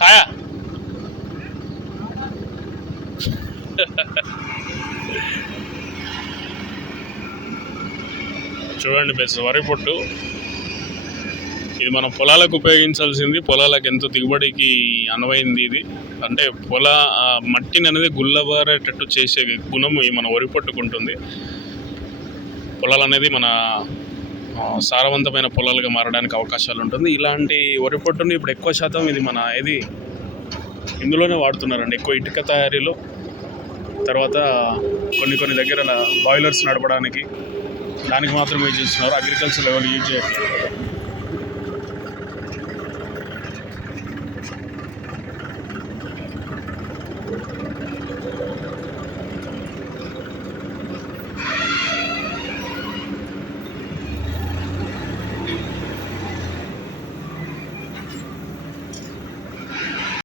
కాయా చూడండి బెస్ట్ వరి పొట్టు. ఇది మనం పొలాలకు ఉపయోగించాల్సింది. పొలాలకు ఎంతో దిగుబడికి అనువైంది ఇది. అంటే మట్టిని అనేది గుల్లబారేటట్టు చేసే గుణం ఈ మన వరి పొట్టుకుంటుంది. పొలాలు అనేది మన సారవంతమైన పొలాలుగా మారడానికి అవకాశాలు ఉంటుంది. ఇలాంటి వరి పొట్టుని ఇప్పుడు ఎక్కువ శాతం ఇది మన ఇందులోనే వాడుతున్నారండి. ఎక్కువ ఇటుక తయారీలో, తర్వాత కొన్ని దగ్గర బాయిలర్స్ నడపడానికి దానికి మాత్రమే యూజ్ చేస్తున్నారు. అగ్రికల్చర్ లెవెల్ యూజ్ చేయట్లేదు.